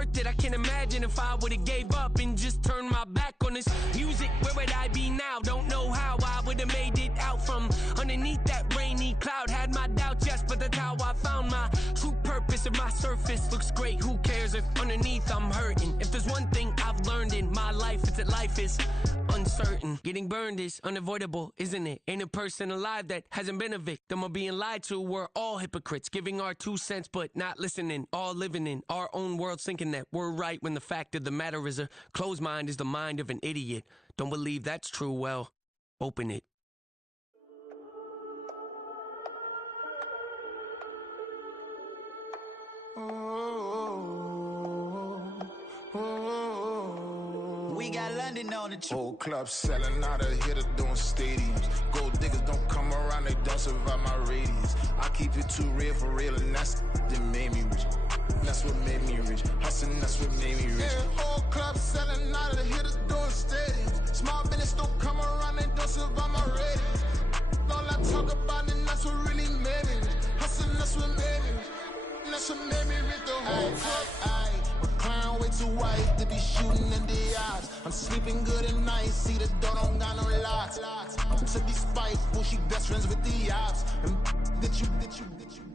worth it. I can't imagine if I would've gave up and just turned my back on this music. Where would I be now? Don't know how I would've made it out from underneath that rainy cloud. Had my doubts, yes, but that's how I found my true purpose. If my surface looks great, who cares if underneath I'm hurting? If there's one thing I've learned in my life, it's that life is uncertain. Getting burned is unavoidable, isn't it? Ain't a person alive that hasn't been a victim of being lied to. We're all hypocrites, giving our 2 cents but not listening, all living in our own world, thinking that we're right when the fact of the matter is a closed mind is the mind of an idiot. Don't believe that's true? Well, open it. We got London on the trip. Whole club selling out of here to doing stadiums. Gold diggers don't come around, they don't survive my radius. I keep it too real for real, and that's that made me rich. That's what made me rich. Hustling, that's what made me rich. Yeah, whole club selling out of here to doing stadiums. Small business don't come around, they don't survive my radius. All I talk about it, that's what really made me rich. Hustling, that's what made me rich. That's what made me rich. The whole club. My crown way too white to be shooting in the eyes. I'm sleeping good at night, see the door don't got no locks. To be spiteful, she best friends with the ops. And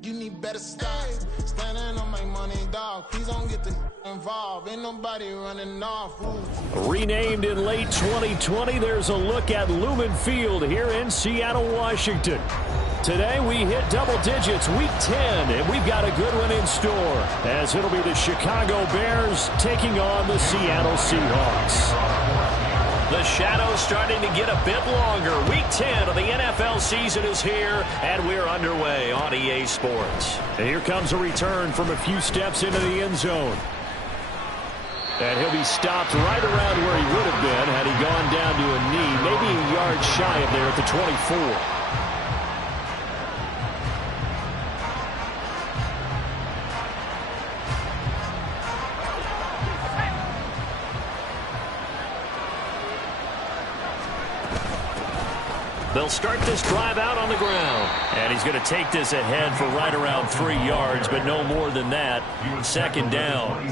you need better stop. Standing on my money, dog. Please don't get the involved. Ain't nobody running off. Ooh. Renamed in late 2020, there's a look at Lumen Field here in Seattle, Washington. Today we hit double digits, week 10, and we've got a good one in store, as it'll be the Chicago Bears taking on the Seattle Seahawks. The shadow's starting to get a bit longer. Week 10 of the NFL season is here, and we're underway on EA Sports. And here comes a return from a few steps into the end zone. And he'll be stopped right around where he would have been had he gone down to a knee, maybe a yard shy of there at the 24. They'll start this drive out on the ground. And he's going to take this ahead for right around 3 yards, but no more than that. Second down.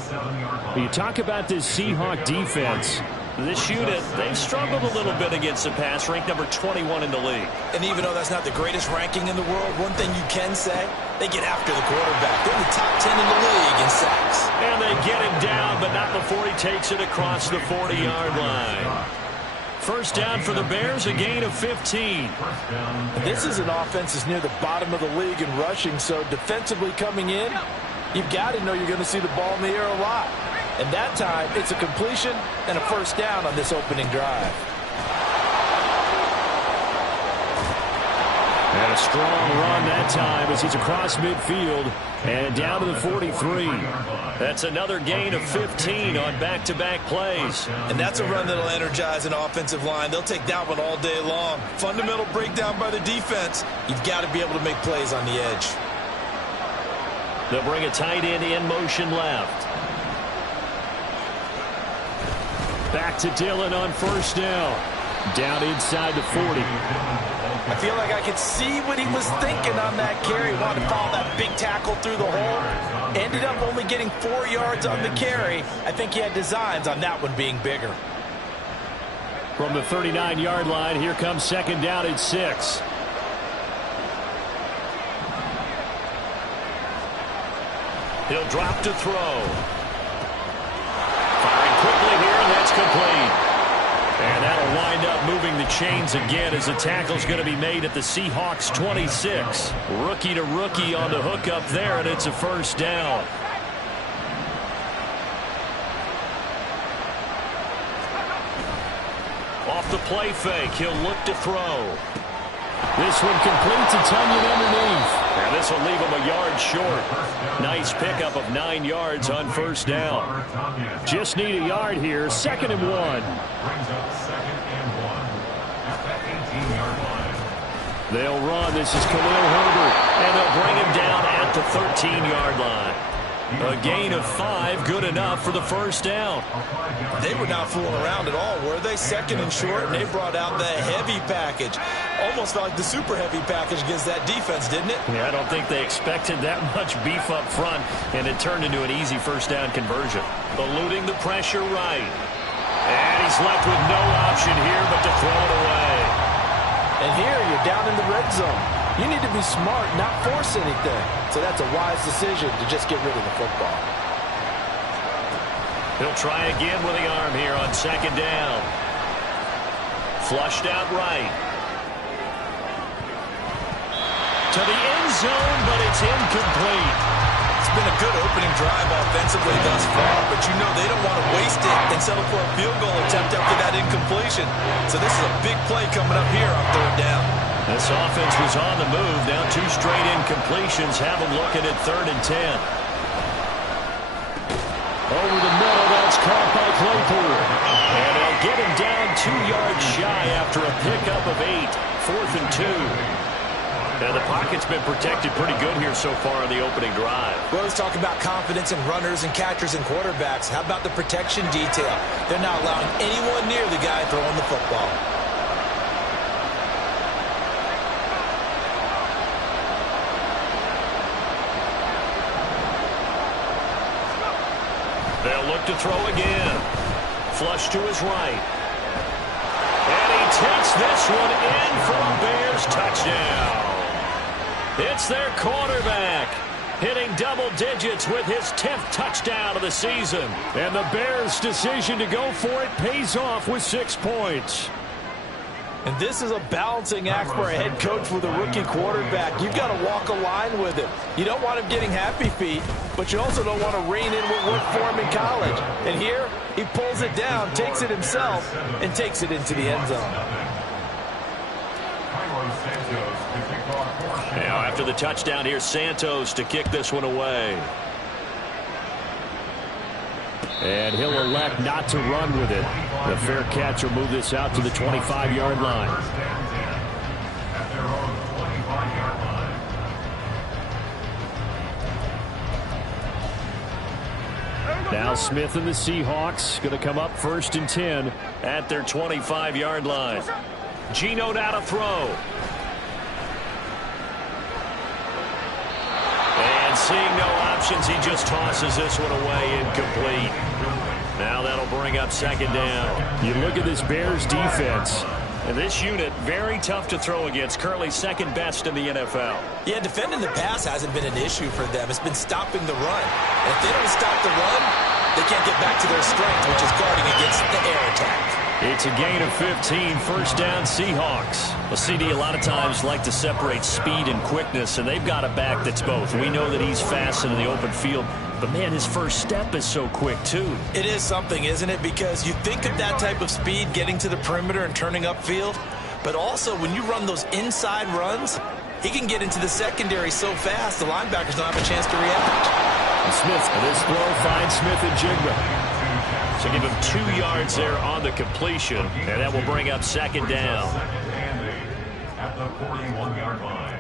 You talk about this Seahawk defense. This unit, they've struggled a little bit against the pass, ranked number 21 in the league. And even though that's not the greatest ranking in the world, one thing you can say, they get after the quarterback. They're in the top 10 in the league in sacks. And they get him down, but not before he takes it across the 40-yard line. First down for the Bears, a gain of 15. This is an offense that's near the bottom of the league in rushing, so defensively coming in, you've got to know you're going to see the ball in the air a lot. And that time, it's a completion and a first down on this opening drive. And a strong run that time as he's across midfield and down to the 43. That's another gain of 15 on back-to-back plays. And that's a run that'll energize an offensive line. They'll take that one all day long. Fundamental breakdown by the defense. You've got to be able to make plays on the edge. They'll bring a tight end in motion left. Back to Dillon on first down. Down inside the 40. I feel like I could see what he was thinking on that carry. He wanted to follow that big tackle through the hole. Ended up only getting 4 yards on the carry. I think he had designs on that one being bigger. From the 39-yard line, here comes second down at 6. He'll drop to throw. Firing quickly here, and that's complete. And that'll wind up moving the chains again as the tackle's going to be made at the Seahawks 26. Rookie to rookie on the hookup there, and it's a first down. Off the play fake, he'll look to throw. This one completes, a Tunyon underneath. And this will leave him a yard short. Nice pickup of 9 yards on first down. Just need a yard here, 2nd and 1. Brings up 2nd and 1 at the 18-yard line. They'll run. This is Khalil Herbert. And they'll bring him down at the 13-yard line. A gain of 5, good enough for the first down. They were not fooling around at all, were they? Second and short, and they brought out the heavy package. Almost felt like the super heavy package against that defense, didn't it? Yeah, I don't think they expected that much beef up front, and it turned into an easy first down conversion. Eluding the pressure right. And he's left with no option here but to throw it away. And here you're down in the red zone. You need to be smart, not force anything. So that's a wise decision to just get rid of the football. He'll try again with the arm here on second down. Flushed out right. To the end zone, but it's incomplete. It's been a good opening drive offensively thus far, but you know they don't want to waste it and settle for a field goal attempt after that incompletion. So this is a big play coming up here on third down. This offense was on the move. Now 2 straight incompletions have them looking at 3rd and 10. Over the middle, that's caught by Claypool. And they'll get him down 2 yards shy after a pickup of 8. 4th and 2. And the pocket's been protected pretty good here so far on the opening drive. We always talk about confidence in runners and catchers and quarterbacks. How about the protection detail? They're not allowing anyone near the guy throwing the football. They'll look to throw again. Flush to his right. And he takes this one in for a Bears touchdown. It's their quarterback hitting double digits with his 10th touchdown of the season. And the Bears' decision to go for it pays off with 6 points. And this is a balancing act for a head coach with a rookie quarterback. You've got to walk a line with him. You don't want him getting happy feet, but you also don't want to rein in what worked for him in college. And here, he pulls it down, takes it himself, and takes it into the end zone. Now after the touchdown, here's Santos to kick this one away. And he'll elect not to run with it. The fair catch will move this out to the 25-yard line. Now Smith and the Seahawks going to come up 1st and 10 at their 25-yard line. Geno now to throw. And seeing no options, he just tosses this one away, incomplete. Now that'll bring up 2nd down. You look at this Bears defense, and this unit, very tough to throw against, currently 2nd best in the NFL. Yeah, defending the pass hasn't been an issue for them. It's been stopping the run. And if they don't stop the run, they can't get back to their strength, which is guarding against the air attack. It's a gain of 15, 1st down Seahawks. Well, CD a lot of times like to separate speed and quickness, and they've got a back that's both. We know that he's fast in the open field, but man, his first step is so quick too. It is something, isn't it? Because you think of that type of speed getting to the perimeter and turning upfield, but also when you run those inside runs, he can get into the secondary so fast the linebackers don't have a chance to react. And Smith, this throw finds Smith and Jigba. So give him 2 yards there on the completion, and that will bring up 2nd down. At the 41-yard line.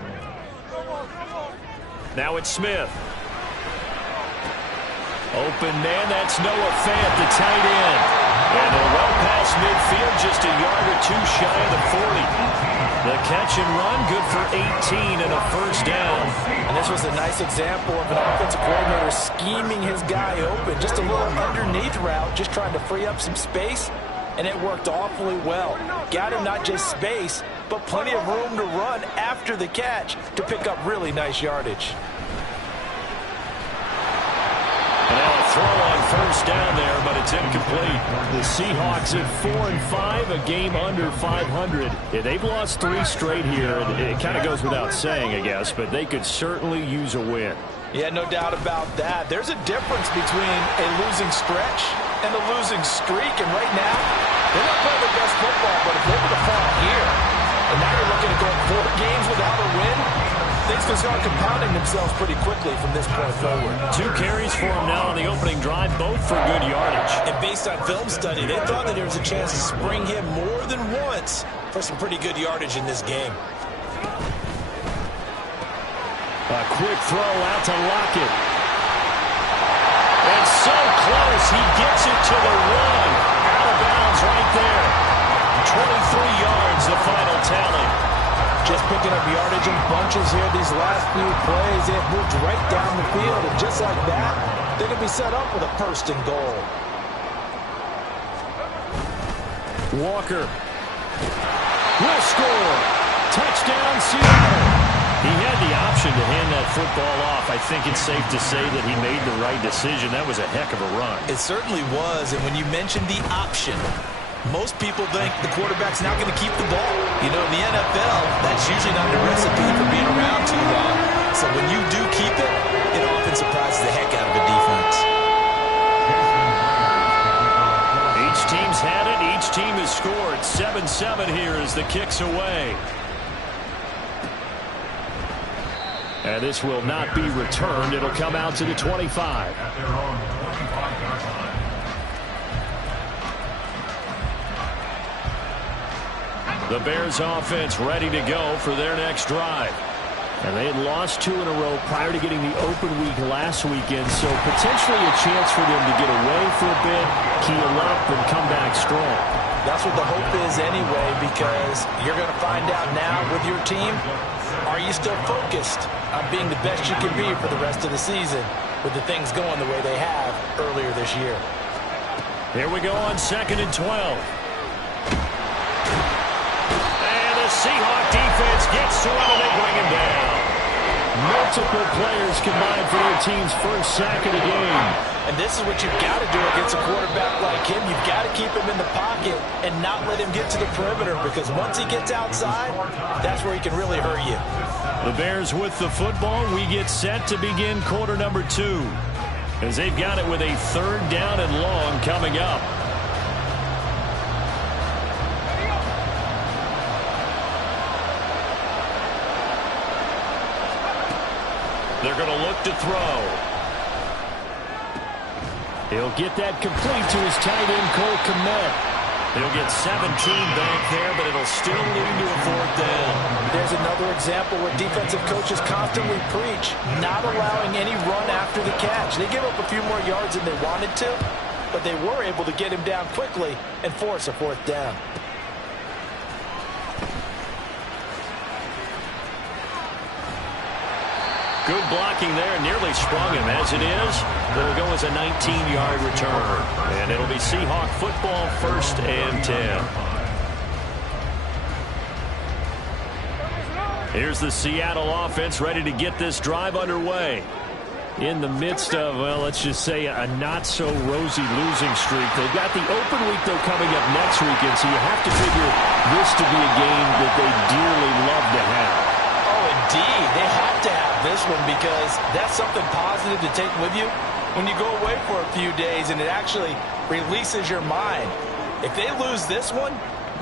Now it's Smith. Open man, that's Noah Fant, the tight end. And they'll run past midfield just a yard or 2 shy of the 40. The catch and run, good for 18 and a 1st down. And this was a nice example of an offensive coordinator scheming his guy open. Just a little underneath route, just trying to free up some space, and it worked awfully well. Got him not just space, but plenty of room to run after the catch to pick up really nice yardage. And now a throw on 1st down there, but it's incomplete. The Seahawks at 4-5, a game under 500. Yeah, they've lost 3 straight here. It kind of goes without saying, I guess, but they could certainly use a win. Yeah, no doubt about that. There's a difference between a losing stretch and a losing streak, and right now, they're not playing their best football, but if they were to fall here, and now you're looking at going 4 games without a win, things can start compounding themselves pretty quickly from this point forward. 2 carries for him now on the opening drive, both for good yardage. And based on film study, they thought that there was a chance to spring him more than once for some pretty good yardage in this game. A quick throw out to Lockett. so close. He gets it to the 1. Out of bounds right there. 23 yards, the final tally. Just picking up yardage in bunches here these last few plays. They've moved right down the field, and just like that, they're going to be set up with a 1st and goal. Walker will score. Touchdown, Seattle. He had the option to hand that football off. I think it's safe to say that he made the right decision. That was a heck of a run. It certainly was, and when you mentioned the option, most people think the quarterback's not going to keep the ball. You know, in the NFL, that's usually not a recipe for being around too long. So when you do keep it, it often surprises the heck out of a defense. Each team's had it. Each team has scored. 7-7 here as the kick's away. And this will not be returned. It'll come out to the 25. At their own 25-yard line. The Bears offense ready to go for their next drive. And they had lost 2 in a row prior to getting the open week last weekend, so potentially a chance for them to get away for a bit, heal up, and come back strong. That's what the hope is anyway, because you're going to find out now with your team, are you still focused on being the best you can be for the rest of the season with the things going the way they have earlier this year? Here we go on 2nd and 12. Seahawk defense gets to him and they bring him down. Multiple players combined for their team's first sack of the game. And this is what you've got to do against a quarterback like him. You've got to keep him in the pocket and not let him get to the perimeter, because once he gets outside, that's where he can really hurt you. The Bears with the football. We get set to begin quarter number 2 as they've got it with a 3rd down and long coming up. They're going to look to throw. He'll get that complete to his tight end, Cole Kmet. He'll get 17 back there, but it'll still lead to a 4th down. There's another example where defensive coaches constantly preach not allowing any run after the catch. They give up a few more yards than they wanted to, but they were able to get him down quickly and force a 4th down. Good blocking there, nearly sprung him. As it is, it'll go as a 19-yard return. And it'll be Seahawk football, 1st and 10. Here's the Seattle offense ready to get this drive underway. In the midst of, well, let's just say a not-so-rosy losing streak. They've got the open week, though, coming up next weekend, so you have to figure this to be a game that they dearly love to have. Oh, indeed. They have to have this one, because that's something positive to take with you when you go away for a few days, and it actually releases your mind. If they lose this one,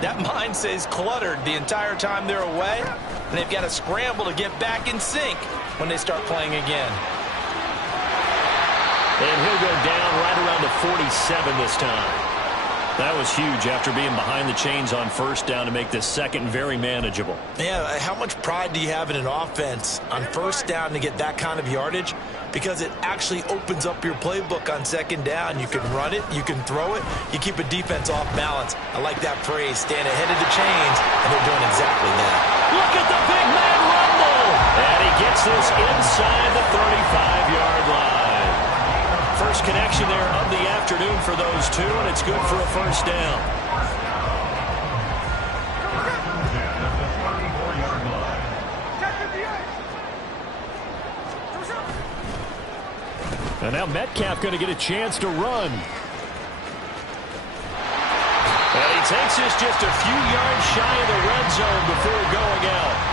that mind stays cluttered the entire time they're away, and they've got to scramble to get back in sync when they start playing again. And he'll go down right around the 47 this time. That was huge after being behind the chains on 1st down to make this 2nd very manageable. Yeah, how much pride do you have in an offense on 1st down to get that kind of yardage? Because it actually opens up your playbook on 2nd down. You can run it, you can throw it, you keep a defense off balance. I like that phrase, staying ahead of the chains, and they're doing exactly that. Look at the big man rumble! And he gets this inside the 35-yard line. First connection there of the afternoon for those two, and it's good for a 1st down. And now Metcalf going to get a chance to run. And he takes this just a few yards shy of the red zone before going out.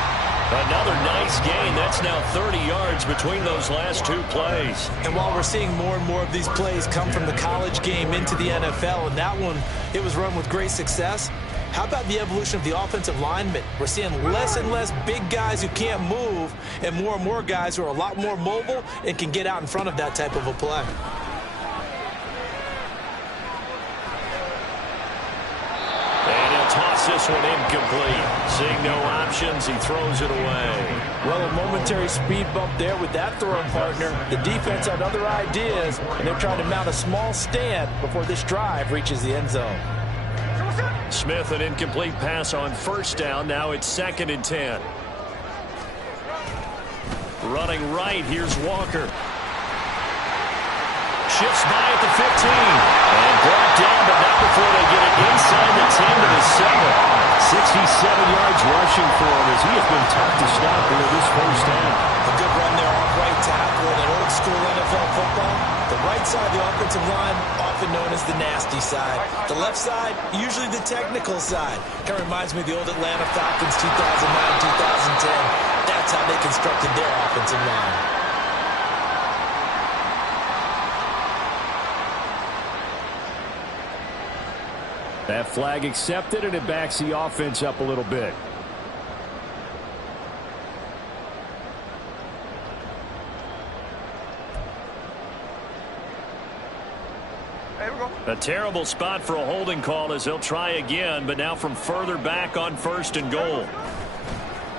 Another nice gain. That's now 30 yards between those last 2 plays. And while we're seeing more and more of these plays come from the college game into the NFL, and that one, it was run with great success, how about the evolution of the offensive linemen? We're seeing less and less big guys who can't move, and more guys who are a lot more mobile and can get out in front of that type of a play. And he'll toss this one incomplete. Seeing no options, he throws it away. Well, a momentary speed bump there with that throwing partner. The defense had other ideas, and they're trying to mount a small stand before this drive reaches the end zone. Smith, an incomplete pass on first down. Now it's 2nd and 10. Running right, here's Walker. Shifts by at the 15. And brought down, but not before they get it inside the 10 to the 7. 67 yards rushing for him as he has been tough to stop here this first half. A good run there off right tackle in old school NFL football. The right side of the offensive line, often known as the nasty side. The left side, usually the technical side. Kind of reminds me of the old Atlanta Falcons 2009-2010. That's how they constructed their offensive line. That flag accepted, and it backs the offense up a little bit. A terrible spot for a holding call as they'll try again, but now from further back on 1st and goal.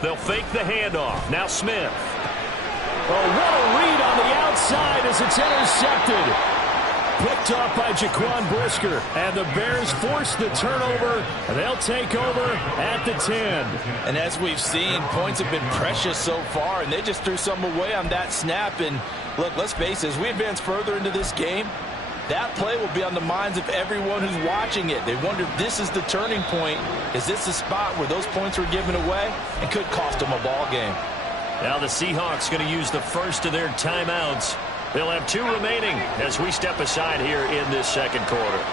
They'll fake the handoff. Now Smith. Oh, what a read on the outside as it's intercepted. Picked off by Jaquan Brisker, and the Bears force the turnover. They'll take over at the 10. And as we've seen, points have been precious so far, and they just threw some away on that snap. And look, let's face it, as we advance further into this game, that play will be on the minds of everyone who's watching it. They wonder if this is the turning point. Is this the spot where those points were given away and could cost them a ball game? Now the Seahawks going to use the first of their timeouts. They'll have 2 remaining as we step aside here in this second quarter.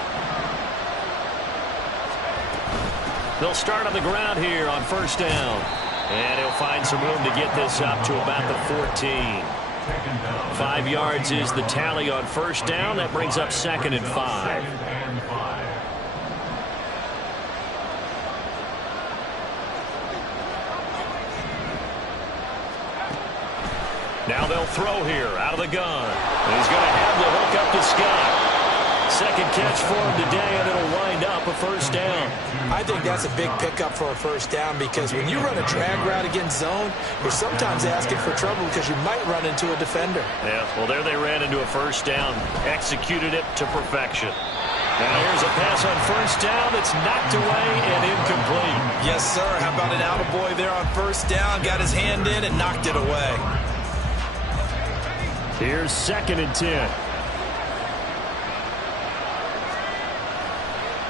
They'll start on the ground here on first down. And he'll find some room to get this up to about the 14. 5 yards is the tally on first down. That brings up 2nd and 5. Now they'll throw here out of the gun. And he's going to have the hook up to Scott. Second catch for him today, and it'll wind up a first down. I think that's a big pickup for a first down because when you run a drag route against zone, you're sometimes asking for trouble because you might run into a defender. Yeah, well, there they ran into a first down. Executed it to perfection. Now here's a pass on first down that's knocked away and incomplete. Yes, sir. How about an attaboy there on first down? Got his hand in and knocked it away. Here's 2nd and 10.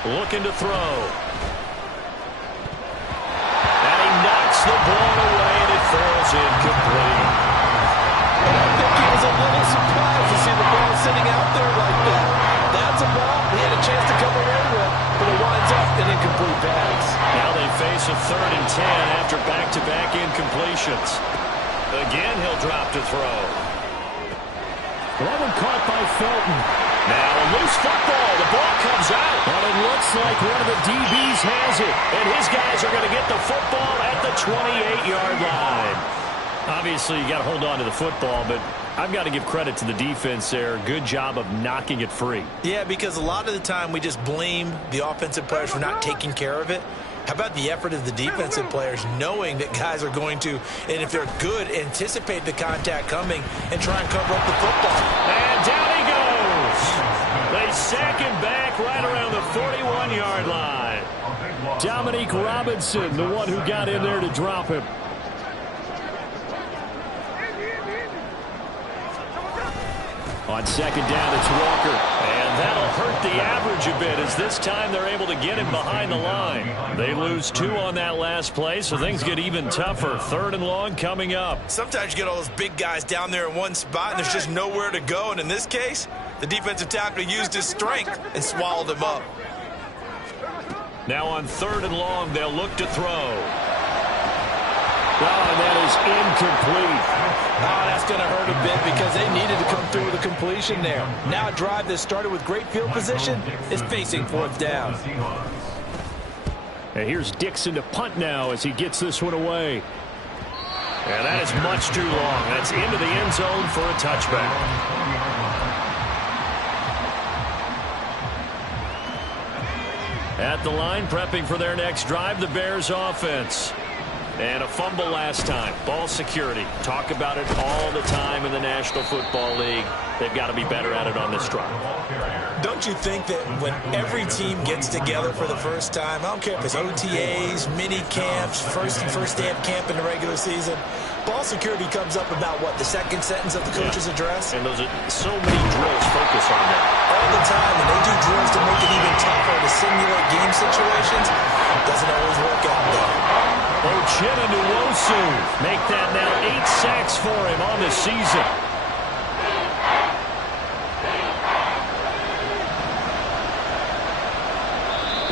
Looking to throw. And he knocks the ball away, and it falls incomplete. I think he was a little surprised to see the ball sitting out there like that. That's a ball he had a chance to come away with, but it winds up an incomplete pass. Now they face a 3rd and 10 after back-to-back incompletions. Again, he'll drop to throw. That one caught by Felton. Now a loose football. The ball comes out. But it looks like one of the DBs has it. And his guys are going to get the football at the 28-yard line. Obviously, you got to hold on to the football, but I've got to give credit to the defense there. Good job of knocking it free. Yeah, because a lot of the time we just blame the offensive players for not taking care of it. How about the effort of the defensive players knowing that guys are going to, and if they're good, anticipate the contact coming and try and cover up the football. And down he goes. They sack him back right around the 41-yard line. Dominique Robinson, the one who got in there to drop him. On second down, it's Walker. And that'll hurt the average a bit as this time they're able to get him behind the line. They lose 2 on that last play, so things get even tougher. 3rd and long coming up. Sometimes you get all those big guys down there in one spot, and there's just nowhere to go. And in this case, the defensive tackle used his strength and swallowed him up. Now on 3rd and long, they'll look to throw. Oh, and that is incomplete. Oh, that's going to hurt a bit because they needed to come through with a completion there. Now a drive that started with great field position is facing 4th down. And here's Dixon to punt now as he gets this one away. And that is much too long. That's into the end zone for a touchback. At the line, prepping for their next drive, the Bears offense. And a fumble last time. Ball security. Talk about it all the time in the National Football League. They've got to be better at it on this drive. Don't you think that when every team gets together for the first time, I don't care if it's OTAs, mini camps, first day of camp in the regular season, ball security comes up about, what, the second sentence of the coach's address? And those are so many drills focus on that. All the time, and they do drills to make it even tougher to simulate game situations. Doesn't always work out, though. Uchenna Nwosu make that now 8 sacks for him on the season.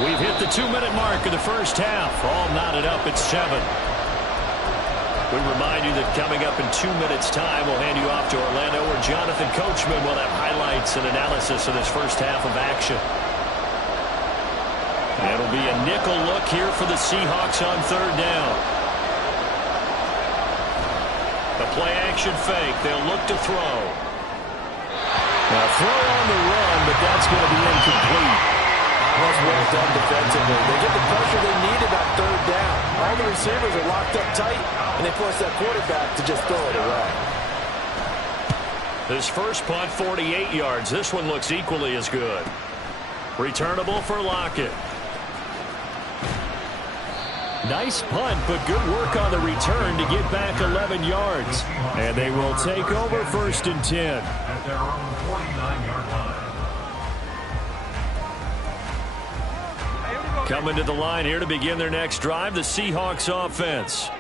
We've hit the 2-minute mark of the first half. All knotted up at 7. We remind you that coming up in 2 minutes' time, we'll hand you off to Orlando, where Jonathan Coachman will have highlights and analysis of this first half of action. It'll be a nickel look here for the Seahawks on 3rd down. The play-action fake. They'll look to throw. Now, throw on the run, but that's going to be incomplete. Was well done defensively. They get the pressure they needed on 3rd down. All the receivers are locked up tight, and they force that quarterback to just throw it away. This first punt, 48 yards. This one looks equally as good. Returnable for Lockett. Nice punt, but good work on the return to get back 11 yards. And they will take over 1st and 10. At their own 49-yard line. Coming to the line here to begin their next drive, the Seahawks offense.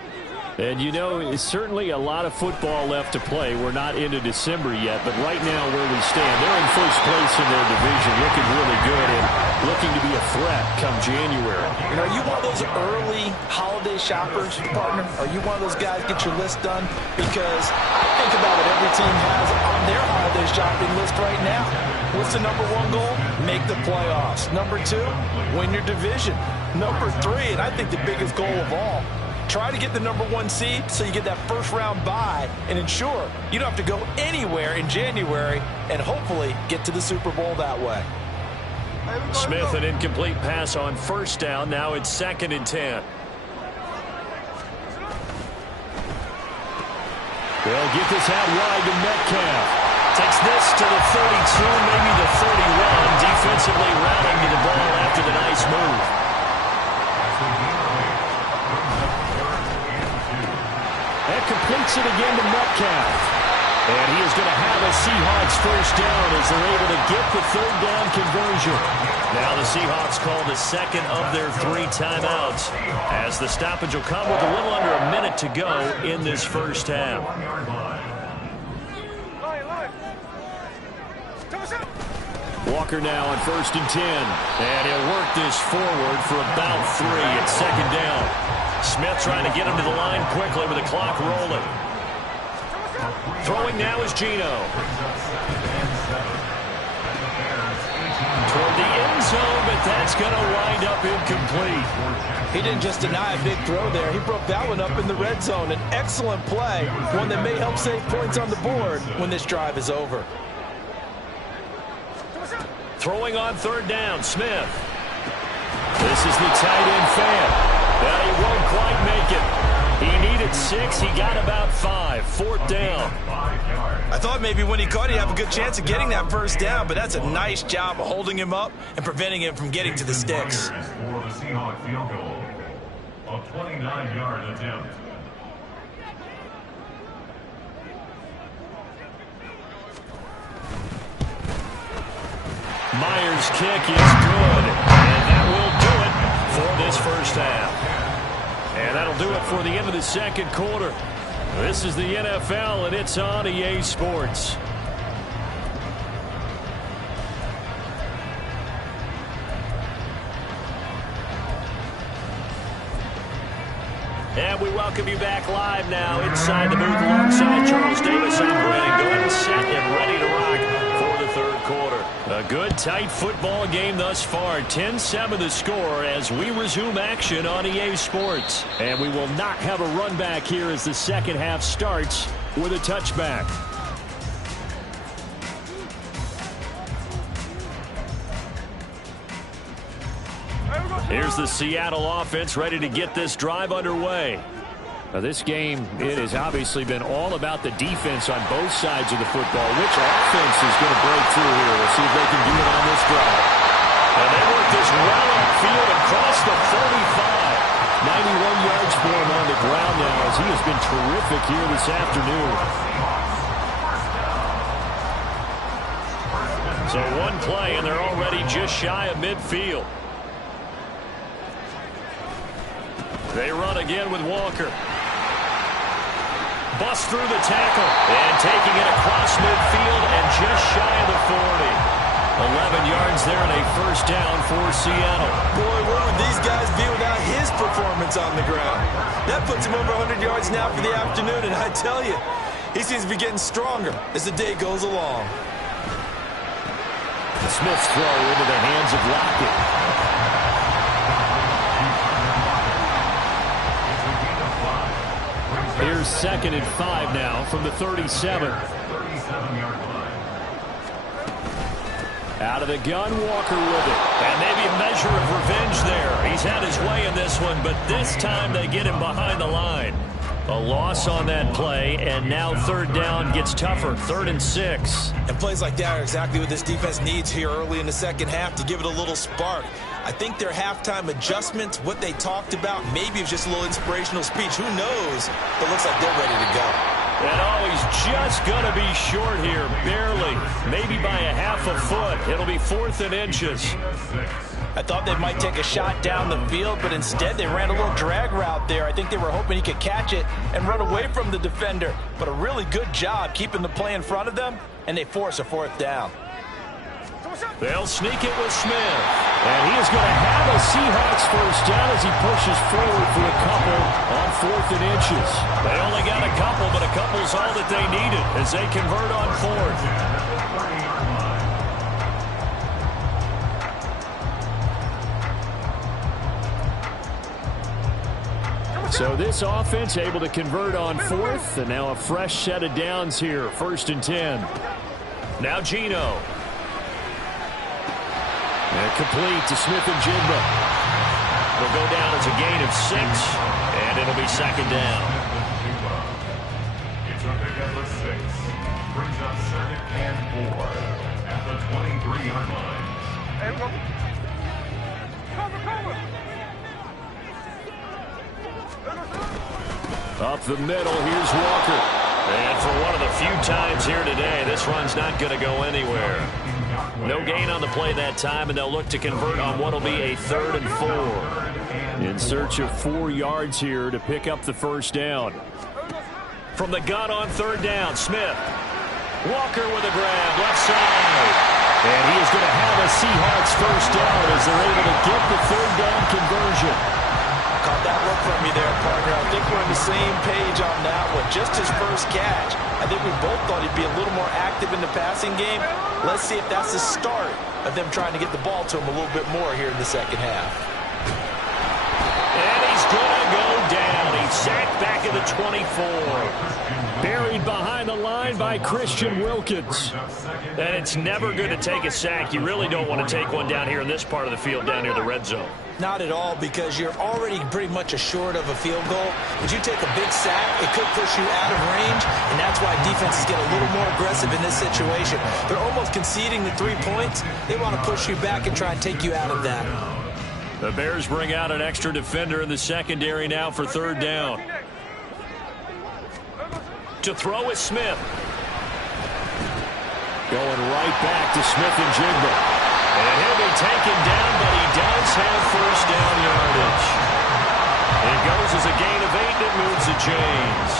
And you know, it's certainly a lot of football left to play. We're not into December yet, but right now where we stand, they're in first place in their division, looking really good and looking to be a threat come January. You know, are you one of those early holiday shoppers, partner? Are you one of those guys get your list done? Because I think about what every team has on their holiday shopping list right now. What's the number 1 goal? Make the playoffs. Number 2, win your division. Number 3, and I think the biggest goal of all, try to get the number 1 seed so you get that first-round bye and ensure you don't have to go anywhere in January and hopefully get to the Super Bowl that way. Smith, an incomplete pass on 1st down. Now it's 2nd and 10. They'll get this out wide to Metcalf. Takes this to the 32, maybe the 31. Defensively routing to the ball after the nice move. That completes it again to Metcalf. And he is going to have a Seahawks first down as they're able to get the 3rd down conversion. Now the Seahawks call the 2nd of their 3 timeouts, as the stoppage will come with a little under a minute to go in this first half. Walker now on 1st and 10. And he'll work this forward for about 3 at 2nd down. Smith trying to get him to the line quickly with the clock rolling. Throwing now is Geno. Toward the end zone, but that's going to wind up incomplete. He didn't just deny a big throw there. He broke that one up in the red zone. An excellent play, one that may help save points on the board when this drive is over. Throwing on 3rd down, Smith. This is the tight end fan. Well, he won't quite make it. He needed 6. He got about 5. 4th down. I thought maybe when he caught, he'd have a good chance of getting that first down, but that's a nice job of holding him up and preventing him from getting to the sticks. For the Seahawks field goal, a 29-yard attempt. Myers' kick is good, and that will do it for this first half. And that'll do it for the end of the 2nd quarter. This is the NFL, and it's on EA Sports. And we welcome you back live now inside the booth alongside Charles Davis. I'm Brandon Gordon, set and ready to rock for the 3rd quarter. A good, tight football game thus far. 10-7 the score as we resume action on EA Sports. And we will not have a run back here as the 2nd half starts with a touchback. Here's the Seattle offense ready to get this drive underway. Now this game, it has obviously been all about the defense on both sides of the football. Which offense is going to break through here? We'll see if they can do it on this drive. And they work this well upfield across the 35. 91 yards for him on the ground now as he has been terrific here this afternoon. So one play and they're already just shy of midfield. They run again with Walker. Bust through the tackle and taking it across midfield and just shy of the 40. 11 yards there and a first down for Seattle. Boy, where would these guys be without his performance on the ground? That puts him over 100 yards now for the afternoon, and I tell you, he seems to be getting stronger as the day goes along. Smith's throw into the hands of Lockett. Here's 2nd and 5 now from the 37. Out of the gun, Walker with it. And maybe a measure of revenge there. He's had his way in this one, but this time they get him behind the line. A loss on that play, and now 3rd down gets tougher. 3rd and 6. And plays like that are exactly what this defense needs here early in the second half to give it a little spark. I think their halftime adjustments, what they talked about, maybe it was just a little inspirational speech. Who knows? But looks like they're ready to go. And he's just going to be short here, barely. Maybe by a half a foot. It'll be 4th and inches. I thought they might take a shot down the field, but instead they ran a little drag route there. I think they were hoping he could catch it and run away from the defender. But a really good job keeping the play in front of them, and they force a 4th down. They'll sneak it with Smith. And he is going to have a Seahawks first down as he pushes forward for a couple on 4th and inches. They only got a couple, but a couple's all that they needed as they convert on 4th. So this offense able to convert on 4th, and now a fresh set of downs here, 1st and 10. Now Geno. And complete to Smith and Jigba. It'll go down as a gain of 6, and it'll be 2nd down. It's a pickup of 6. Brings up 2nd and 4 at the 23-yard line. Up the middle, here's Walker. And for one of the few times here today, this run's not going to go anywhere. No gain on the play that time, and they'll look to convert on what will be a 3rd and 4. In search of 4 yards here to pick up the first down. From the gun on 3rd down, Smith. Walker with a grab, left side. And he is going to have a Seahawks first down as they're able to get the 3rd down conversion. Caught that look from me there, partner. I think we're on the same page on that one. Just his first catch. I think we both thought he'd be a little more active in the passing game. Let's see if that's the start of them trying to get the ball to him a little bit more here in the second half. And he's going to go down. He's sacked back at the 24. Buried behind the line by Christian Wilkins. And it's never good to take a sack. You really don't want to take one down here in this part of the field, down near the red zone. Not at all, because you're already pretty much assured of a field goal. But you take a big sack, it could push you out of range, and that's why defenses get a little more aggressive in this situation. They're almost conceding the 3 points. They want to push you back and try and take you out of that. The Bears bring out an extra defender in the secondary now for 3rd down. To throw is Smith. Going right back to Smith and Jigba. And he'll be taken down, but he does have first down yardage. It goes as a gain of 8, and it moves the chains.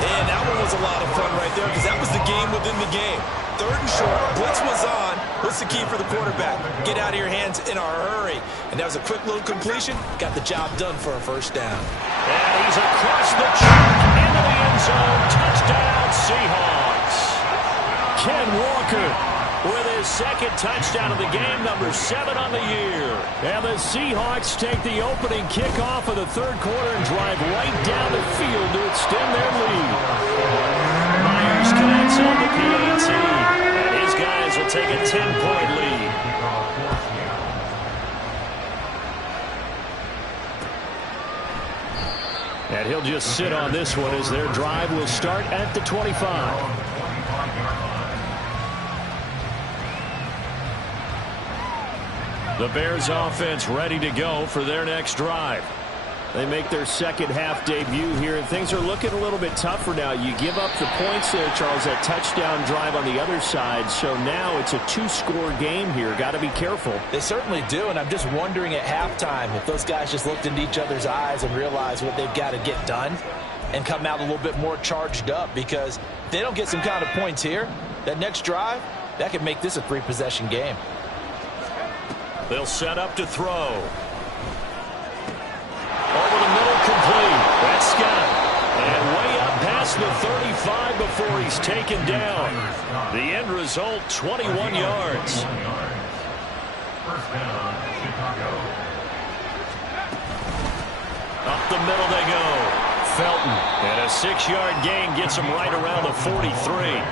And that one was a lot of fun right there, because that was the game within the game. 3rd and short, blitz was on. What's the key for the quarterback? Get out of your hands in a hurry. And that was a quick little completion. Got the job done for a first down. And he's across the track into the end zone. Touchdown, Seahawks. Ken Walker with his 2nd touchdown of the game, number 7 on the year. And the Seahawks take the opening kickoff of the 3rd quarter and drive right down the field to extend their lead. Myers connects on the PAT, and his guys will take a 10-point lead. And he'll just sit on this one as their drive will start at the 25. The Bears offense ready to go for their next drive. They make their second half debut here, and things are looking a little bit tougher now. You give up the points there, Charles, that touchdown drive on the other side. So now it's a two-score game here. Got to be careful. They certainly do, and I'm just wondering at halftime if those guys just looked into each other's eyes and realized what they've got to get done and come out a little bit more charged up, because if they don't get some kind of points here, that next drive, that could make this a three-possession game. They'll set up to throw. Over the middle, complete. That's Scott. And way up past the 35 before he's taken down. The end result, 21 yards. First down, Chicago. Up the middle they go. Felton. And a 6-yard gain gets him right around the 43.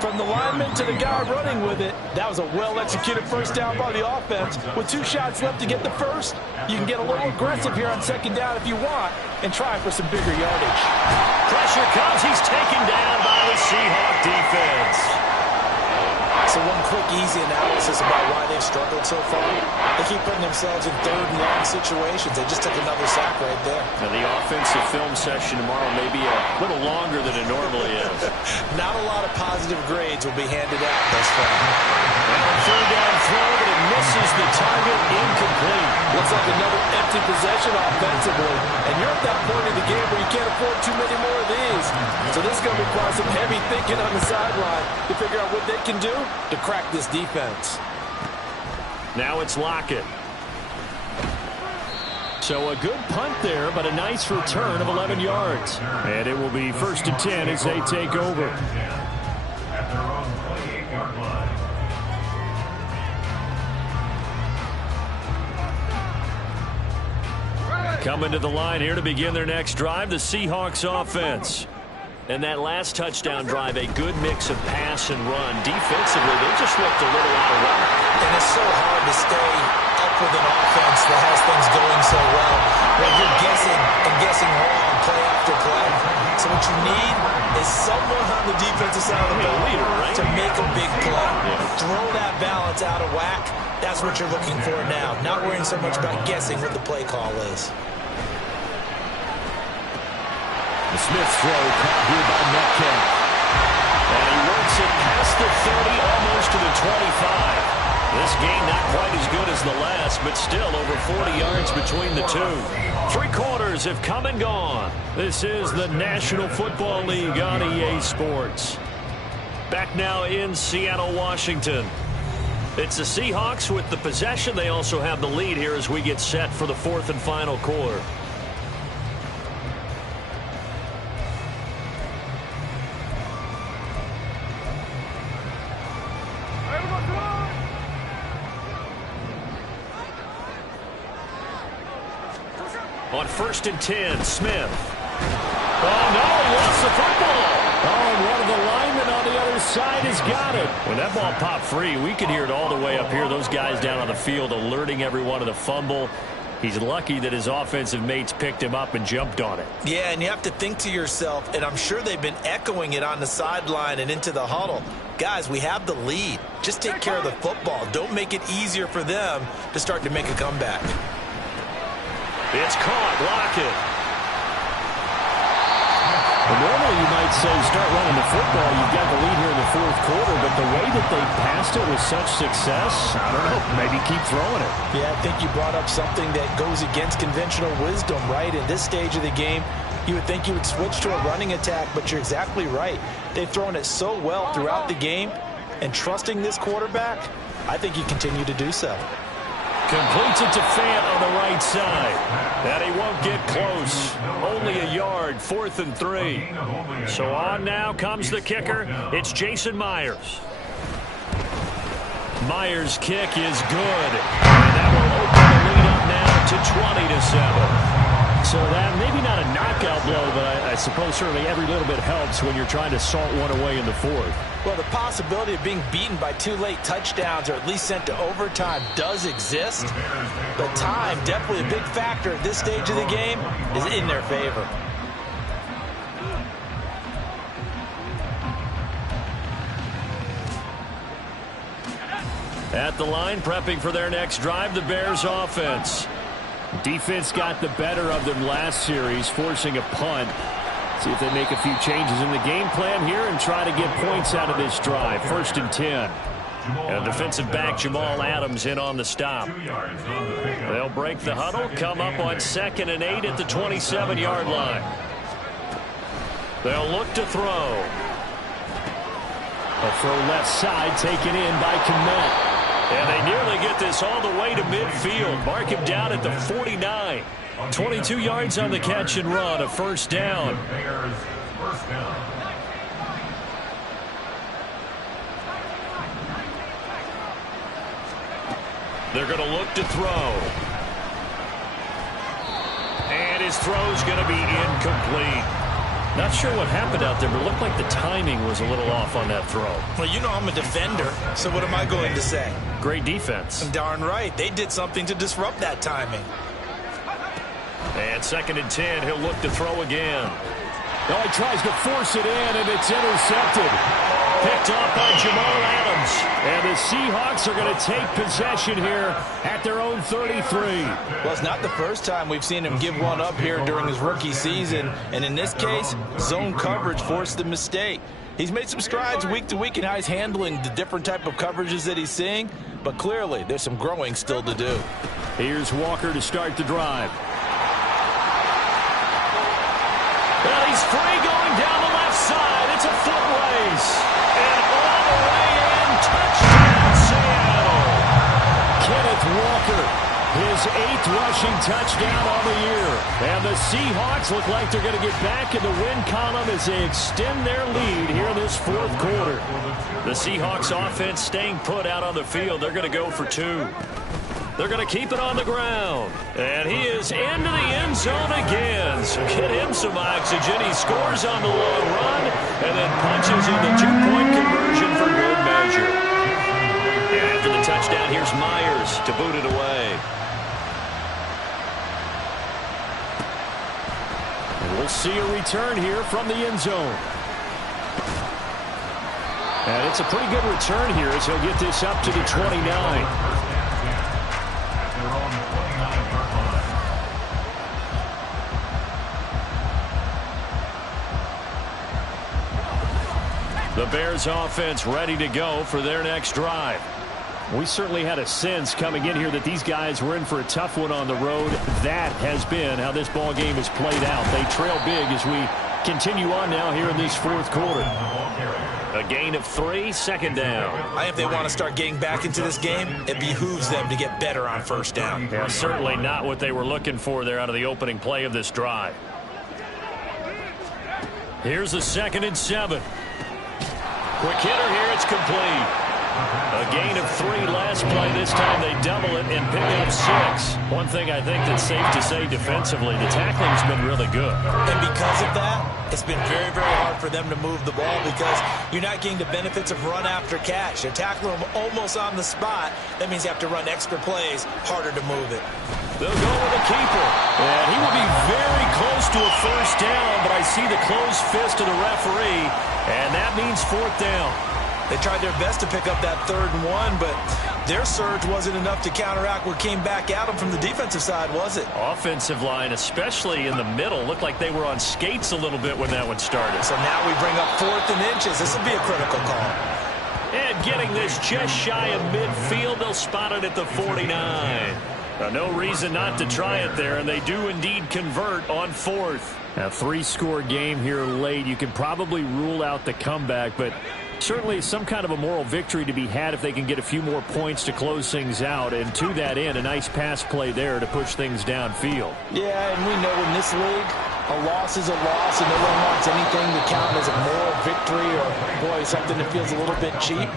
From the lineman to the guy running with it, that was a well-executed first down by the offense. With 2 shots left to get the first, you can get a little aggressive here on second down if you want and try for some bigger yardage. Pressure comes. He's taken down by the Seahawk defense. So one quick, easy analysis about why they've struggled so far. They keep putting themselves in third and long situations. They just took another sack right there. Now the offensive film session tomorrow may be a little longer than it normally is. Not a lot of positive grades will be handed out thus far. And a third down throw, but it misses the target, incomplete. Looks like another empty possession offensively. And you're at that point in the game where you can't afford too many more of these. So this is going to require some heavy thinking on the sideline to figure out what they can do to crack this defense. Now it's Lockett. So a good punt there, but a nice return of 11 yards. And it will be 1st and 10 as they take over. At their own 28-yard line. Coming to the line here to begin their next drive, the Seahawks offense. And that last touchdown drive, a good mix of pass and run. Defensively, they just looked a little out of whack. And it's so hard to stay up with an offense that has things going so well when you're guessing and guessing wrong play after play. So what you need is someone on the defensive side of the ball to make a big play. Throw that balance out of whack. That's what you're looking for now. Not worrying so much about guessing what the play call is. The Smith throw caught here by Metcalf. And he works it past the 30, almost to the 25. This game not quite as good as the last, but still over 40 yards between the two. 3 quarters have come and gone. This is the National Football League on EA Sports. Back now in Seattle, Washington. It's the Seahawks with the possession. They also have the lead here as we get set for the 4th and final quarter. On 1st and 10, Smith. Oh, no, he lost the football. Oh, and one of the linemen on the other side has got it. When that ball popped free, we could hear it all the way up here. Those guys down on the field alerting everyone of the fumble. He's lucky that his offensive mates picked him up and jumped on it. Yeah, and you have to think to yourself, and I'm sure they've been echoing it on the sideline and into the huddle. Guys, we have the lead. Just take care of the football. Don't make it easier for them to start to make a comeback. It's caught. Lockett. Well, normally you might say start running the football. You've got the lead here in the 4th quarter, but the way that they passed it with such success, I don't know, maybe keep throwing it. Yeah, I think you brought up something that goes against conventional wisdom, right? In this stage of the game, you would think you would switch to a running attack, but you're exactly right. They've thrown it so well throughout the game, and trusting this quarterback, I think you continue to do so. Completes it to Fant on the right side. And he won't get close. Only a yard, 4th and 3. So on now comes the kicker. It's Jason Myers. Myers' kick is good. And that will open the lead up now to 20-7. So that, maybe not a knockout blow, but I suppose certainly every little bit helps when you're trying to salt one away in the fourth. Well, the possibility of being beaten by 2 late touchdowns or at least sent to overtime does exist. But time, definitely a big factor at this stage of the game, is in their favor. At the line, prepping for their next drive, the Bears offense. Defense got the better of them last series, forcing a punt. See if they make a few changes in the game plan here and try to get points out of this drive. 1st and 10. And defensive back Jamal Adams in on the stop. They'll break the huddle, come up on 2nd and 8 at the 27-yard line. They'll look to throw. A throw left side taken in by Kmet. And they nearly get this all the way to midfield. Mark him down at the 49. 22 yards on the catch and run, a 1st down. They're going to look to throw. And his throw's going to be incomplete. Not sure what happened out there, but it looked like the timing was a little off on that throw. Well, you know I'm a defender, so what am I going to say? Great defense. Darn right. They did something to disrupt that timing. And 2nd and 10, he'll look to throw again. Oh, he tries to force it in, and it's intercepted. Picked off by Jamal Adams. And the Seahawks are going to take possession here at their own 33. Well, it's not the first time we've seen him give one up here during his rookie season. And in this case, zone coverage forced the mistake. He's made some strides week to week in how he's handling the different type of coverages that he's seeing. But clearly, there's some growing still to do. Here's Walker to start the drive. Well, he's free going down the left side. It's a foot race. And all the way in, touchdown Seattle. Kenneth Walker, his 8th rushing touchdown on the year. And the Seahawks look like they're going to get back in the win column as they extend their lead here in this 4th quarter. The Seahawks offense staying put out on the field. They're going to go for 2. They're going to keep it on the ground. And he is into the end zone again. So get him some oxygen. He scores on the long run and then punches in the 2-point conversion for good measure. And after the touchdown, here's Myers to boot it away. And we'll see a return here from the end zone. And it's a pretty good return here as he'll get this up to the 29. The Bears offense ready to go for their next drive. We certainly had a sense coming in here that these guys were in for a tough one on the road. That has been how this ball game has played out. They trail big as we continue on now here in this 4th quarter. A gain of 3, 2nd down. I think if they want to start getting back into this game, it behooves them to get better on 1st down. Yeah, certainly not what they were looking for there out of the opening play of this drive. Here's a 2nd and 7. Quick hitter here, it's complete. A gain of 3 last play. This time they double it and pick up 6. One thing I think that's safe to say defensively, the tackling's been really good. And because of that, it's been very, very hard for them to move the ball because you're not getting the benefits of run after catch. They're tackling them almost on the spot. That means you have to run extra plays, harder to move it. They'll go with a keeper. And he will be very close to a 1st down, but I see the closed fist of the referee, and that means 4th down. They tried their best to pick up that 3rd and 1, but their surge wasn't enough to counteract what came back at them from the defensive side, was it? Offensive line, especially in the middle, looked like they were on skates a little bit when that one started. So now we bring up 4th and inches. This will be a critical call. And getting this just shy of midfield, they'll spot it at the 49. No reason not to try it there, and they do indeed convert on 4th. A 3-score game here late. You can probably rule out the comeback, but certainly some kind of a moral victory to be had if they can get a few more points to close things out. And to that end, a nice pass play there to push things downfield. Yeah, and we know in this league, a loss is a loss, and no one wants anything to count as a moral victory or, boy, something that feels a little bit cheap.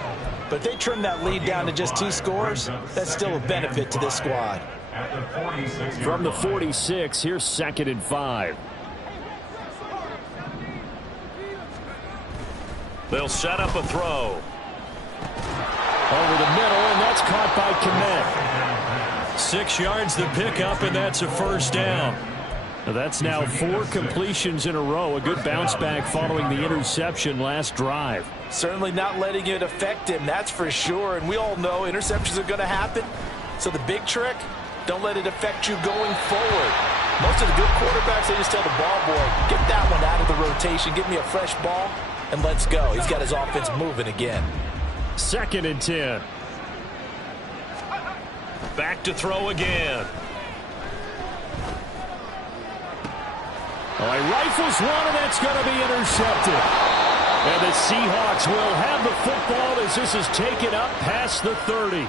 But if they trim that lead down to just 2 scores, that's still a benefit to this squad. At the 46 From the 46, here's 2nd and 5. They'll set up a throw. Over the middle, and that's caught by Kmet. 6 yards to pick up, and that's a first down. That's now 4 completions in a row. A good bounce back following the interception last drive. Certainly not letting it affect him, that's for sure. And we all know interceptions are going to happen. So the big trick, don't let it affect you going forward. Most of the good quarterbacks, they just tell the ball boy, get that one out of the rotation, give me a fresh ball, and let's go. He's got his offense moving again. 2nd and 10. Back to throw again. Oh, he rifles one, and that's going to be intercepted. And the Seahawks will have the football as this is taken up past the 30.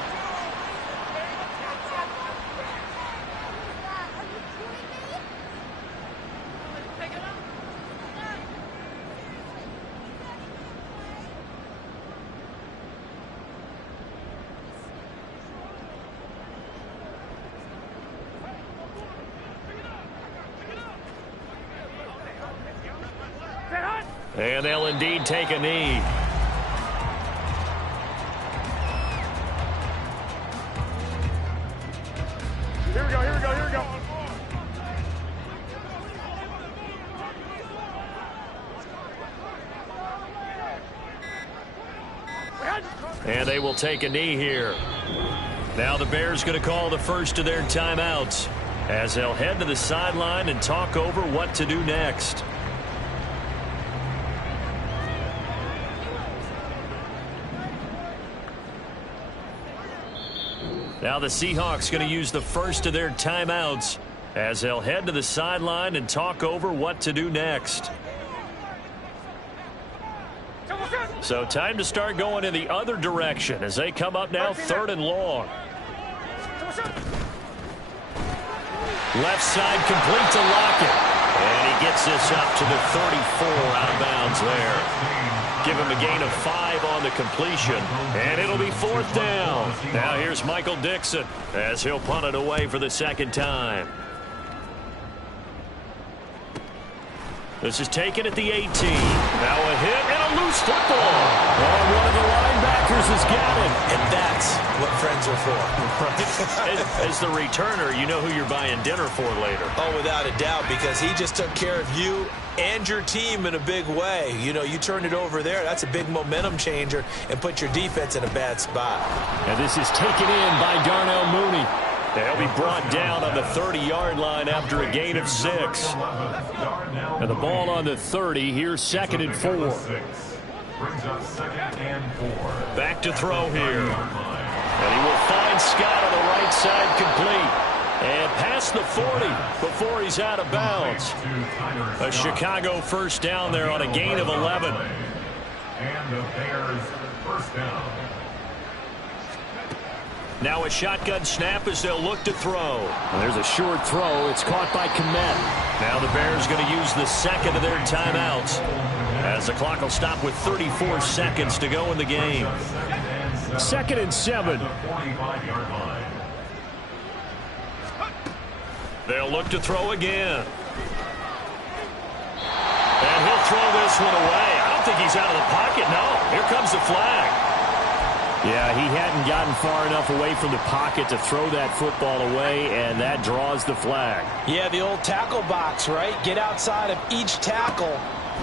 And they'll indeed take a knee. Here we go, here we go, here we go. And they will take a knee here. Now the Bears going to call the first of their timeouts as they'll head to the sideline and talk over what to do next. Now the Seahawks going to use the first of their timeouts as they'll head to the sideline and talk over what to do next. So time to start going in the other direction as they come up now 3rd and long. Left side complete to Lockett. And he gets this up to the 34 out of bounds there. Give him a gain of 5 on the completion, and it'll be 4th down. Now here's Michael Dixon as he'll punt it away for the 2nd time. This is taken at the 18. Now a hit and a loose football. And one of the linebackers has got it. And that's what friends are for. Right? As the returner, you know who you're buying dinner for later. Oh, without a doubt, because he just took care of you and your team in a big way. You know, you turned it over there. That's a big momentum changer and put your defense in a bad spot. And this is taken in by Darnell Mooney. They'll be brought down on the 30-yard line after a gain of 6. And the ball on the 30. Here's 2nd and 4. Brings up 2nd and 4. Back to throw here. And he will find Scott on the right side complete. And past the 40 before he's out of bounds. A Chicago first down there on a gain of 11. And the Bears first down. Now a shotgun snap as they'll look to throw. And there's a short throw. It's caught by Kmet. Now the Bears going to use the 2nd of their timeouts as the clock will stop with 34 seconds to go in the game. 2nd and 7. They'll look to throw again. And he'll throw this one away. I don't think he's out of the pocket. No, here comes the flag. Yeah, he hadn't gotten far enough away from the pocket to throw that football away, and that draws the flag. Yeah, the old tackle box, right? Get outside of each tackle,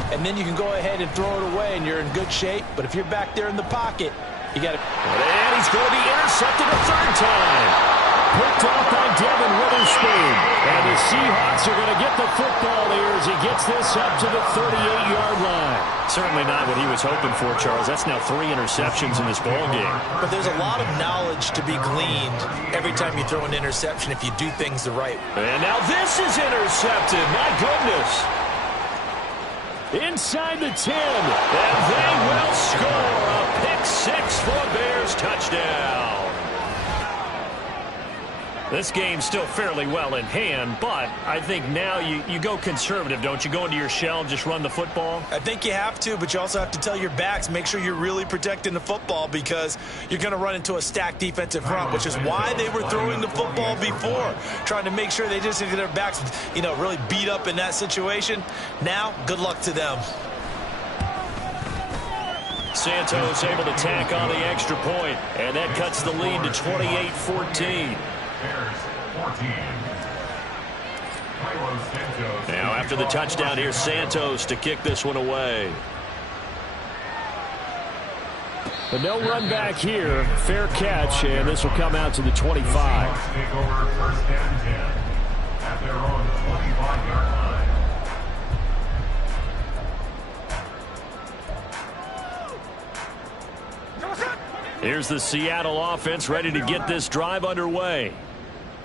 and then you can go ahead and throw it away, and you're in good shape. But if you're back there in the pocket, you got to... And he's going to be intercepted a 3rd time. Picked off by Devin Witherspoon. And the Seahawks are going to get the football here as he gets this up to the 38-yard line. Certainly not what he was hoping for, Charles. That's now 3 interceptions in this ball game. But there's a lot of knowledge to be gleaned every time you throw an interception if you do things the right way. And now this is intercepted. My goodness. Inside the 10. And they will score a pick 6 for a Bears touchdown. This game's still fairly well in hand, but I think now you go conservative, don't you? Go into your shell and just run the football? I think you have to, but you also have to tell your backs, make sure you're really protecting the football because you're going to run into a stacked defensive front, which is why they were throwing the football before, trying to make sure they just get their backs, really beat up in that situation. Now, good luck to them. Santos able to tack on the extra point, and that cuts the lead to 28-14. Now after the touchdown, here's Santos to kick this one away. But no run back here. Fair catch, and this will come out to the 25. Take over first and 10 at their own 25-yard line. Here's the Seattle offense ready to get this drive underway.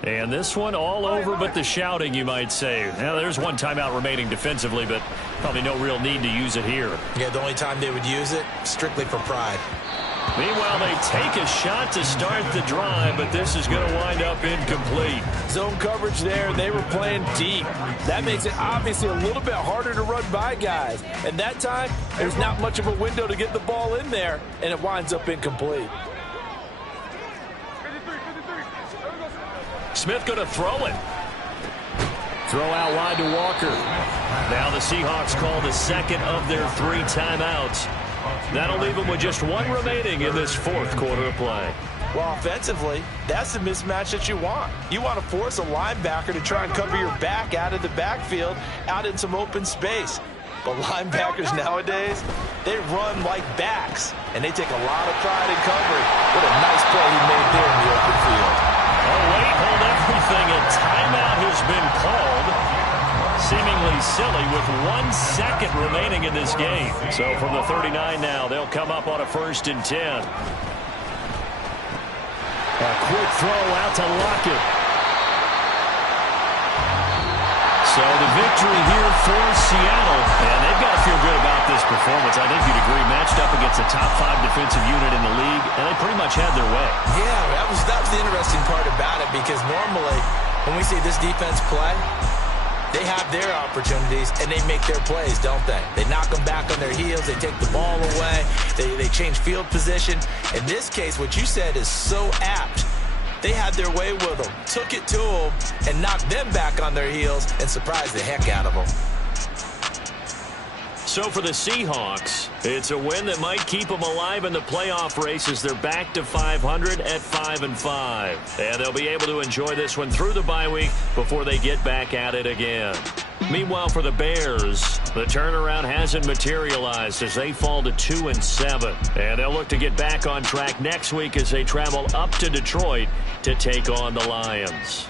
And this one all over but the shouting, you might say. Now, there's one timeout remaining defensively, but probably no real need to use it here. Yeah, the only time they would use it, strictly for pride. Meanwhile, they take a shot to start the drive, but this is going to wind up incomplete. Zone coverage there, they were playing deep. That makes it obviously a little bit harder to run by guys. And that time, there's not much of a window to get the ball in there, and it winds up incomplete. Smith going to throw it. Throw out wide to Walker. Now the Seahawks call the second of their 3 timeouts. That'll leave them with just 1 remaining in this 4th quarter of play. Well, offensively, that's the mismatch that you want. You want to force a linebacker to try and cover your back out of the backfield, out in some open space. But linebackers nowadays, they run like backs, and they take a lot of pride in covering. What a nice play he made there in the open field. Oh, wait, hold everything. A timeout has been called. Seemingly silly with 1 second remaining in this game. So from the 39 now, they'll come up on a 1st and 10. A quick throw out to Lockett. So the victory here for Seattle. And they've got to feel good about this performance. I think you'd agree, matched up against a top 5 defensive unit in the league, and they pretty much had their way. Yeah, that was the interesting part about it, because normally when we see this defense play, they have their opportunities, and they make their plays, don't they? They knock them back on their heels. They take the ball away. They change field position. In this case, what you said is so apt. They had their way with them, took it to them, and knocked them back on their heels and surprised the heck out of them. So for the Seahawks, it's a win that might keep them alive in the playoff race as they're back to 500 at 5-5. And they'll be able to enjoy this one through the bye week before they get back at it again. Meanwhile, for the Bears, the turnaround hasn't materialized as they fall to 2-7. And they'll look to get back on track next week as they travel up to Detroit to take on the Lions.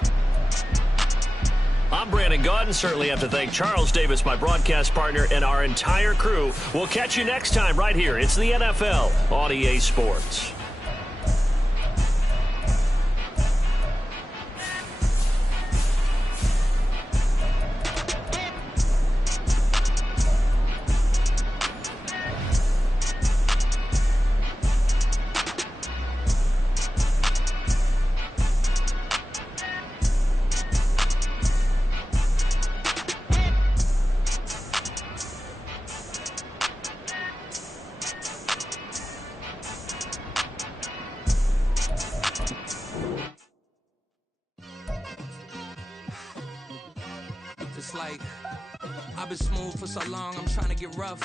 I'm Brandon Gaudin. Certainly have to thank Charles Davis, my broadcast partner, and our entire crew. We'll catch you next time right here. It's the NFL on EA Sports. It's like, I've been smooth for so long, I'm trying to get rough.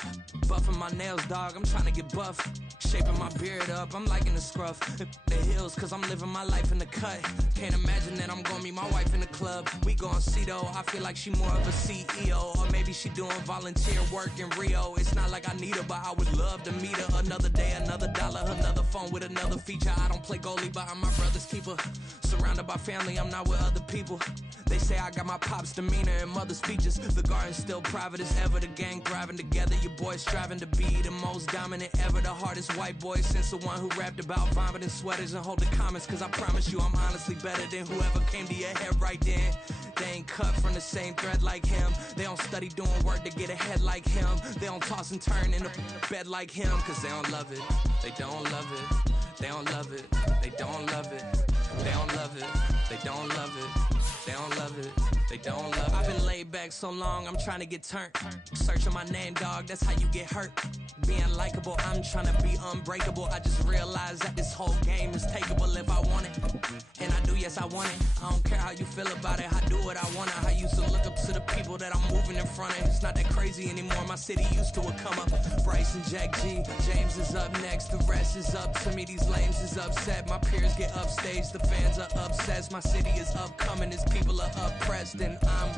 Buffing my nails, dog, I'm trying to get buff. Shaping my beard up, I'm liking the scruff. The hills, cause I'm living my life in the cut. Can't imagine that I'm gonna meet my wife in the club. We gon' see though, I feel like she more of a CEO. Or maybe she doing volunteer work in Rio. It's not like I need her, but I would love to meet her. Another day, another dollar, another phone with another feature. I don't play goalie, but I'm my brother's keeper. Surrounded by family, I'm not with other people. They say I got my pop's demeanor and mother's features. The garden's still private as ever. The gang thriving together. Your boys striving to be the most dominant ever. The hardest white boy since the one who rapped about vomiting sweaters and holding comments. Cause I promise you I'm honestly better than whoever came to your head right then. They ain't cut from the same thread like him. They don't study doing work to get ahead like him. They don't toss and turn in the bed like him. Cause they don't love it. They don't love it. They don't love it. They don't love it. They don't love it. They don't love don't love it. I've been laid back so long, I'm trying to get turned. Searching my name, dog, that's how you get hurt. Being likable, I'm trying to be unbreakable. I just realized that this whole game is takeable if I want it. And I do, yes, I want it. I don't care how you feel about it, I do what I want it. I used to look up to the people that I'm moving in front of. It's not that crazy anymore, my city used to a come up. Bryce and Jack G, James is up next, the rest is up to me. These lames is upset, my peers get upstaged, the fans are obsessed. My city is upcoming, these people are oppressed, and I'm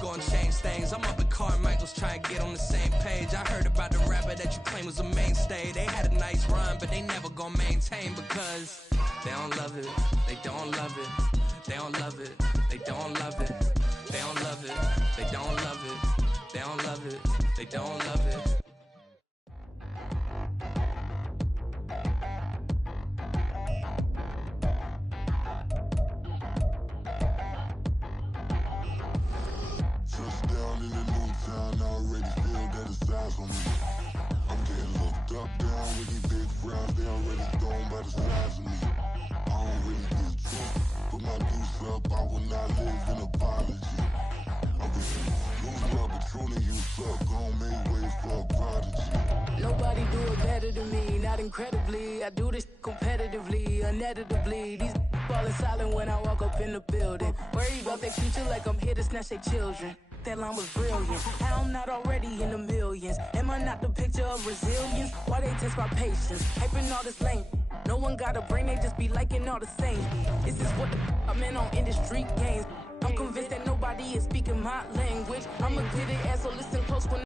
gonna change things. I'm up at Carmichael's trying to get on the same page. I heard about the rapper that you claim was a mainstay. They had a nice run, but they never gonna maintain because they don't love it, they don't love it, they don't love it, they don't love it, they don't love it, they don't love it, they don't love it, they don't love it. Touchdown in the new town, I already feel that it's eyes on me. I'm getting looked up, down with these big frowns, they already thrown by the size of me. I don't really get drunk, put my deuce up, I will not live in apology. I'm just losing up, but truly you suck, gon' make way for a prodigy. Nobody do it better than me, not incredibly. I do this competitively, uneditably. These falling silent when I walk up in the building. Worry about their future like I'm here to snatch their children. That line was brilliant. How I'm not already in the millions? Am I not the picture of resilience? Why they test my patience? Hyping all this lame. No one got a brain, they just be liking all the same. Is this what the I'm in on industry games? I'm convinced that nobody is speaking my language. I'm a good at so listen close when